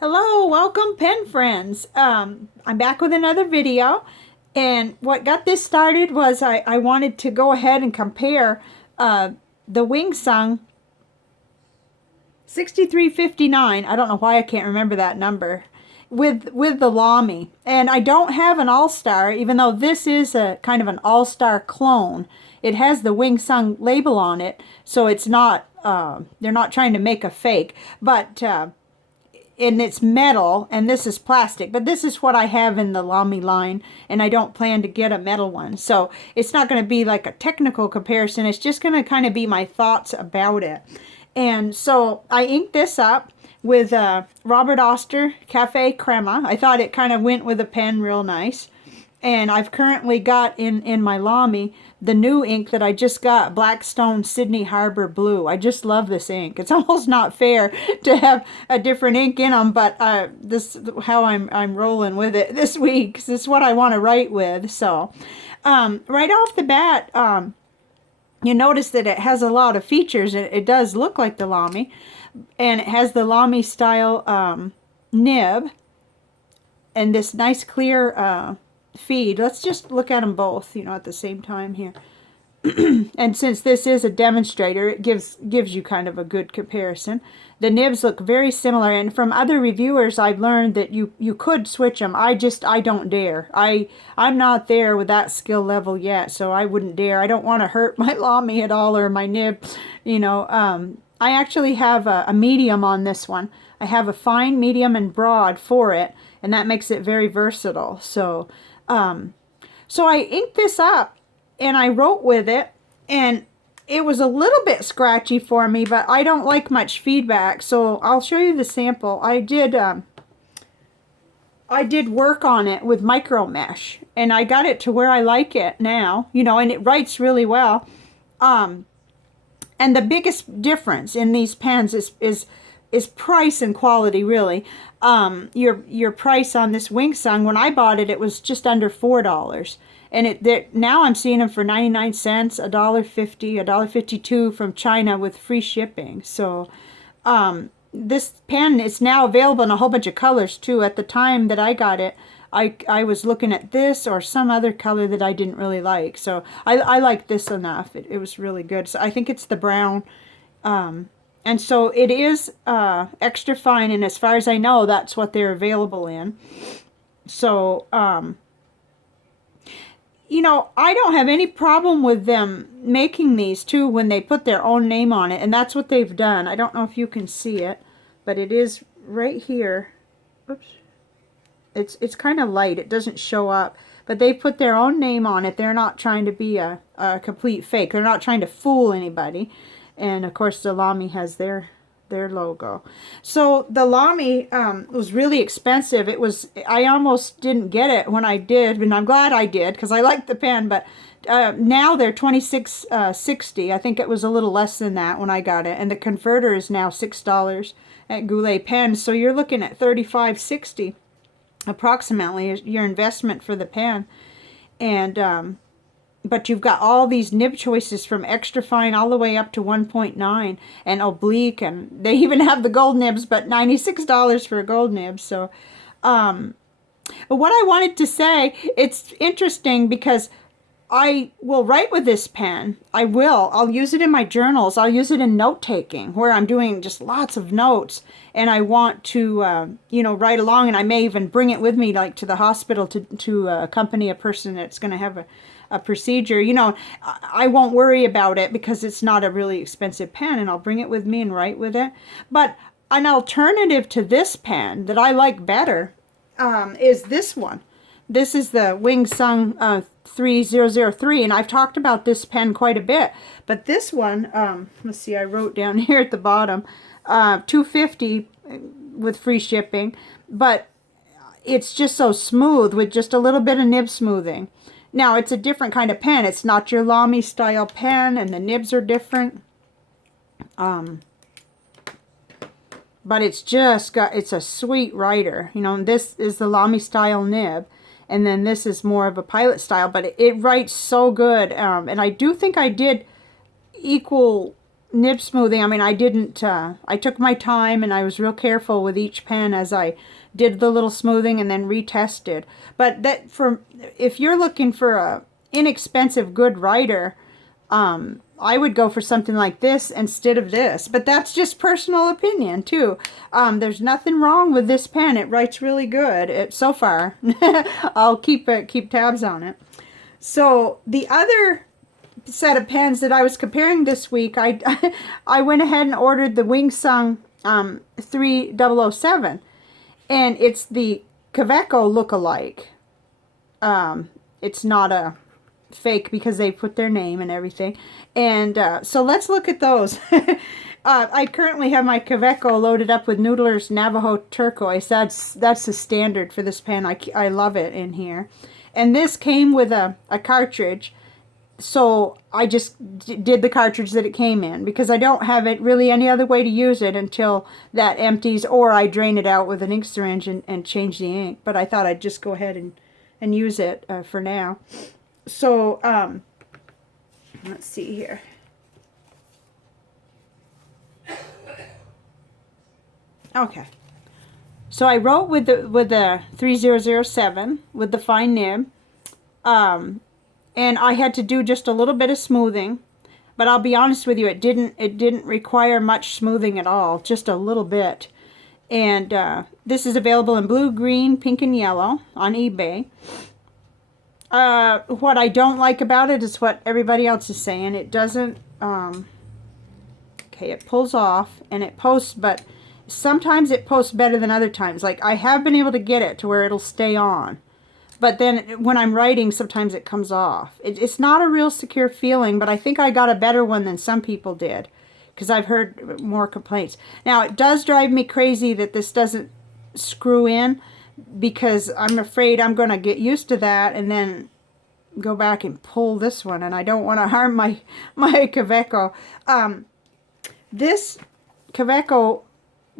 Hello, welcome pen friends. I'm back with another video, and what got this started was I wanted to go ahead and compare the Wing Sung 6359. I don't know why I can't remember that number with the Lamy, and I don't have an All-Star, even though this is a kind of an All-Star clone. It has the Wing Sung label on it, so it's not they're not trying to make a fake, but and it's metal, and this is plastic, but this is what I have in the Lamy line, and I don't plan to get a metal one, so it's not going to be like a technical comparison. It's just going to kind of be my thoughts about it. And so I inked this up with Robert Oster Cafe Crema. I thought it kind of went with the pen real nice. And I've currently got in my Lamy the new ink that I just got, Blackstone Sydney Harbour Blue. I just love this ink. It's almost not fair to have a different ink in them, but this is how I'm rolling with it this week. This is what I want to write with. So right off the bat, you notice that it has a lot of features. It does look like the Lamy, and it has the Lamy style nib and this nice clear feed. Let's just look at them both, at the same time here. And since this is a demonstrator, it gives you kind of a good comparison. The nibs look very similar, and from other reviewers I've learned that you could switch them. I don't dare. I'm not there with that skill level yet, so I wouldn't dare. I don't want to hurt my Lamy at all, or my nib. I actually have a medium on this one. I have a fine, medium, and broad for it, and that makes it very versatile. So I inked this up and I wrote with it, and it was a little bit scratchy for me, but I don't like much feedback, so I'll show you the sample. I did work on it with micro mesh, and I got it to where I like it now, and it writes really well. And the biggest difference in these pens is price and quality, really. Your price on this Wing Sung, when I bought it, it was just under $4, and now I'm seeing them for 99 cents, $1.50, $1.52 from China with free shipping. So this pen is now available in a whole bunch of colors too. At the time that I got it, I was looking at this or some other color that I didn't really like, so I liked this enough. It was really good. So I think it's the brown. And so it is extra fine, and as far as I know, that's what they're available in. So, I don't have any problem with them making these, too, when they put their own name on it, and that's what they've done. I don't know if you can see it, but it is right here. Oops. It's kind of light. It doesn't show up, but they put their own name on it. They're not trying to be a complete fake. They're not trying to fool anybody. And of course the Lamy has their logo. So the Lamy was really expensive. I almost didn't get it when I did, and I'm glad I did because I like the pen, but now they're $26.60. I think it was a little less than that when I got it, and the converter is now $6 at Goulet Pens. So you're looking at $35.60 approximately your investment for the pen. And but you've got all these nib choices from extra fine all the way up to 1.9 and oblique, and they even have the gold nibs, but $96 for a gold nib. So but what I wanted to say, it's interesting because I will write with this pen. I'll use it in my journals. I'll use it in note-taking where I'm doing just lots of notes, and I want to write along, and I may even bring it with me, like to the hospital, to accompany a person that's going to have a procedure. I won't worry about it because it's not a really expensive pen, and I'll bring it with me and write with it. But an alternative to this pen that I like better is this one. This is the Wing Sung 3003, and I've talked about this pen quite a bit. But this one, let's see, I wrote down here at the bottom, $250 with free shipping, but it's just so smooth with just a little bit of nib smoothing. Now, it's a different kind of pen. It's not your Lamy style pen, and the nibs are different. But it's a sweet writer. This is the Lamy style nib, and then this is more of a pilot style, but it writes so good. And I do think I did equal nib smoothing, I mean, I didn't, I took my time and I was real careful with each pen as I did the little smoothing and then retested. But that, if you're looking for a inexpensive good writer, I would go for something like this instead of this. But that's just personal opinion too. There's nothing wrong with this pen. It writes really good so far. I'll keep tabs on it. So the other set of pens that I was comparing this week, I went ahead and ordered the Wing Sung 3007, and it's the Kaweco look-alike. It's not a fake because they put their name and everything. And so let's look at those. I currently have my Kaweco loaded up with Noodler's Navajo Turquoise. That's the standard for this pen. I love it in here. And this came with a cartridge. So I just did the cartridge that it came in because I don't have it really any other way to use it until that empties, or I drain it out with an ink syringe and change the ink. But I thought I'd just go ahead and use it for now. So let's see here. Okay. So I wrote with the 3007 with the fine nib. And I had to do just a little bit of smoothing, but I'll be honest with you, it didn't require much smoothing at all, just a little bit. And this is available in blue, green, pink, and yellow on eBay. What I don't like about it is what everybody else is saying. It doesn't, okay, it pulls off and it posts, but sometimes it posts better than other times. Like, I have been able to get it to where it'll stay on. But then when I'm writing, sometimes it comes off. It's not a real secure feeling, but I think I got a better one than some people did, because I've heard more complaints. Now, it does drive me crazy that this doesn't screw in, because I'm afraid I'm going to get used to that and then go back and pull this one, and I don't want to harm my Kaweco. This Kaweco,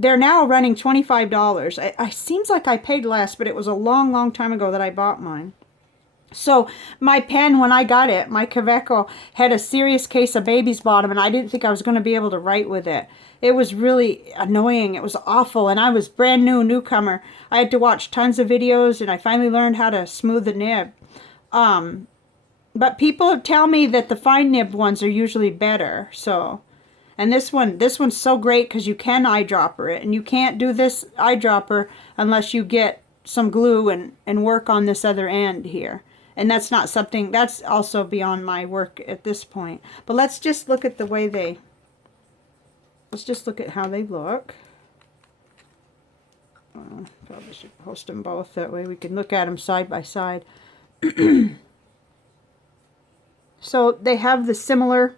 they're now running $25. It seems like I paid less, but it was a long, long time ago that I bought mine. So my pen, when I got it, my Kaweco had a serious case of baby's bottom, and I didn't think I was going to be able to write with it. It was really annoying. It was awful, and I was brand newcomer. I had to watch tons of videos, and I finally learned how to smooth the nib. But people tell me that the fine nib ones are usually better, so... And this one's so great because you can eyedropper it, and you can't do this eyedropper unless you get some glue and work on this other end here. And that's not something, that's also beyond my work at this point. But let's just look at the way let's just look at how they look. Probably should post them both, that way we can look at them side by side. So they have the similar...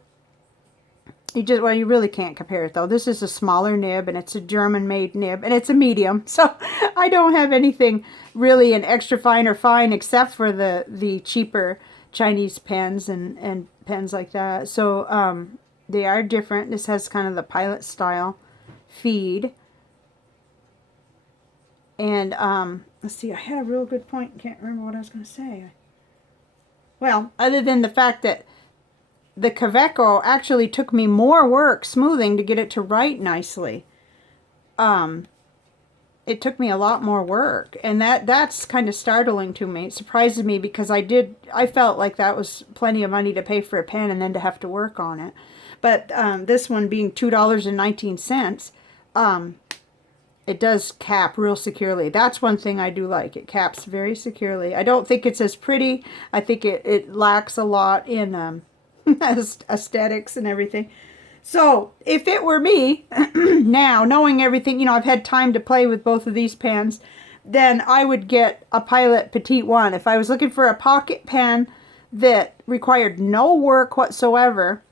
Well, you really can't compare it though. This is a smaller nib, and it's a German-made nib, and it's a medium. So I don't have anything really an extra fine or fine except for the cheaper Chinese pens and pens like that. So they are different. This has kind of the pilot style feed. And let's see, I had a real good point. Can't remember what I was going to say. Well, other than the fact that the Kaweco actually took me more work smoothing to get it to write nicely. It took me a lot more work, and that's kind of startling to me. It surprises me because I felt like that was plenty of money to pay for a pen and then to have to work on it. But this one being $2.19, it does cap real securely. That's one thing I do like. It caps very securely. I don't think it's as pretty. I think it lacks a lot in aesthetics and everything. So if it were me now, knowing everything, I've had time to play with both of these pens, then I would get a Pilot Petite 1. If I was looking for a pocket pen that required no work whatsoever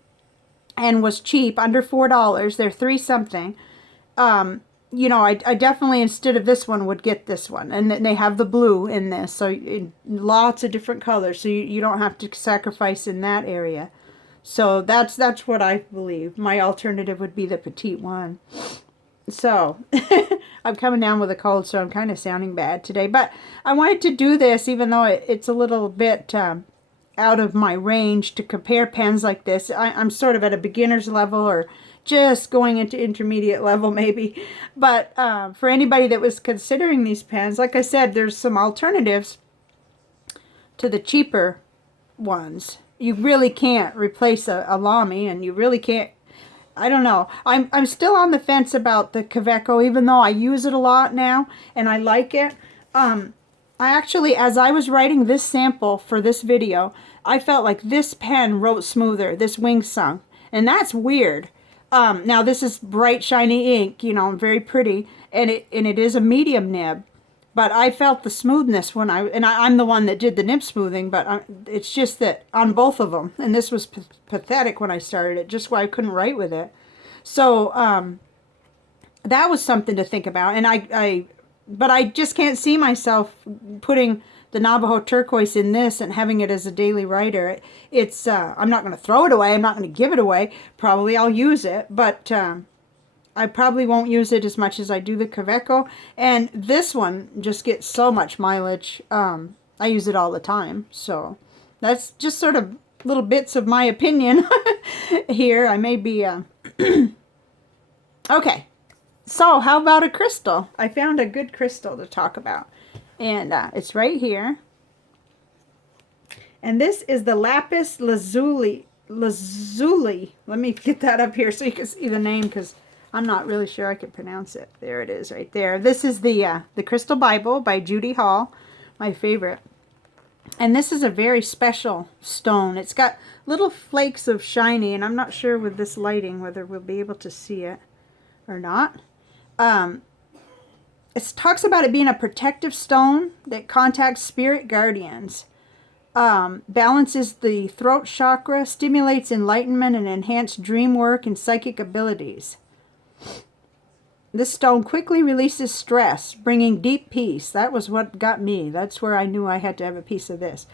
and was cheap, under $4, they're $3 something, I definitely, instead of this one, would get this one. And they have the blue in this, so lots of different colors, so you don't have to sacrifice in that area. So that's what I believe. My alternative would be the Petite 1. So, I'm coming down with a cold, so I'm kind of sounding bad today. But I wanted to do this, even though it's a little bit out of my range to compare pens like this. I'm sort of at a beginner's level, or just going into intermediate level maybe. But for anybody that was considering these pens, like I said, there's some alternatives to the cheaper ones. You really can't replace a Lamy, and you really can't. I don't know. I'm still on the fence about the Kaweco, even though I use it a lot now and I like it. I actually, as I was writing this sample for this video, I felt like this pen wrote smoother, this Wing Sung, and that's weird. Now this is bright shiny ink, you know, very pretty, and it is a medium nib, but I felt the smoothness when I'm the one that did the nib smoothing, but it's just that on both of them, and this was pathetic when I started it, just why I couldn't write with it. So that was something to think about, and but I just can't see myself putting the Navajo turquoise in this and having it as a daily writer. It's I'm not going to throw it away. I'm not going to give it away. Probably I'll use it, but I probably won't use it as much as I do the Kaweco. And this one just gets so much mileage. I use it all the time. So that's just sort of little bits of my opinion here. I may be... Okay. So how about a crystal? I found a good crystal to talk about. And it's right here. And this is the lapis lazuli. Let me get that up here so you can see the name, because I'm not really sure I can pronounce it. There it is right there. This is the Crystal Bible by Judy Hall, my favorite. And this is a very special stone. It's got little flakes of shiny, and I'm not sure with this lighting whether we'll be able to see it or not. It talks about it being a protective stone that contacts spirit guardians, balances the throat chakra, stimulates enlightenment and enhanced dream work and psychic abilities. This stone quickly releases stress, bringing deep peace. That was what got me. That's where I knew I had to have a piece of this.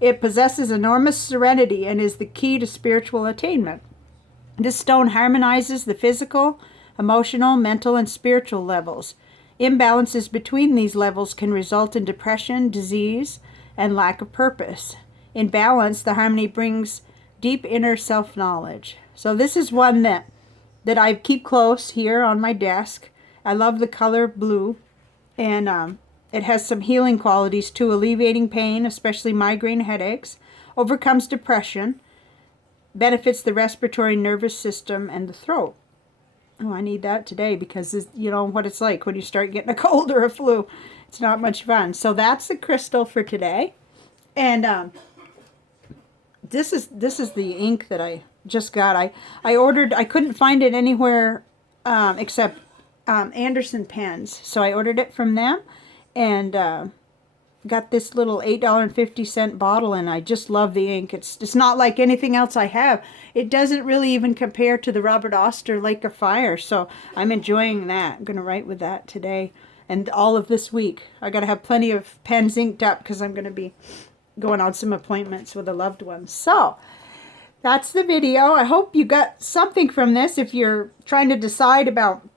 It possesses enormous serenity and is the key to spiritual attainment. This stone harmonizes the physical, emotional, mental, and spiritual levels. Imbalances between these levels can result in depression, disease, and lack of purpose. In balance, the harmony brings deep inner self-knowledge. So this is one that I keep close here on my desk. I love the color blue, and it has some healing qualities too, alleviating pain, especially migraine headaches, overcomes depression, benefits the respiratory nervous system and the throat. Oh, I need that today, because you know what it's like when you start getting a cold or a flu. It's not much fun. So that's the crystal for today. And this is the ink that I just got. I ordered, I couldn't find it anywhere except Anderson Pens. So I ordered it from them, and got this little $8.50 bottle, and I just love the ink. It's not like anything else I have. It doesn't really even compare to the Robert Oster Lake of Fire, so I'm enjoying that. I'm going to write with that today and all of this week. I got to have plenty of pens inked up, because I'm going to be going on some appointments with a loved one. So that's the video. I hope you got something from this. If you're trying to decide about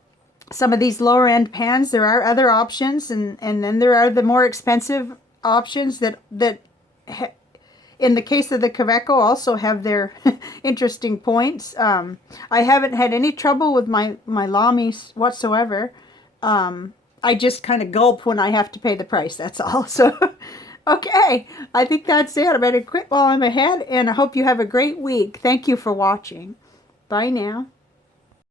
some of these lower end pens, there are other options, and then there are the more expensive options that in the case of the Kaweco also have their interesting points. I haven't had any trouble with my Lamys whatsoever. I just kind of gulp when I have to pay the price, that's all. So okay, I think that's it. I better quit while I'm ahead, and I hope you have a great week. Thank you for watching. Bye now.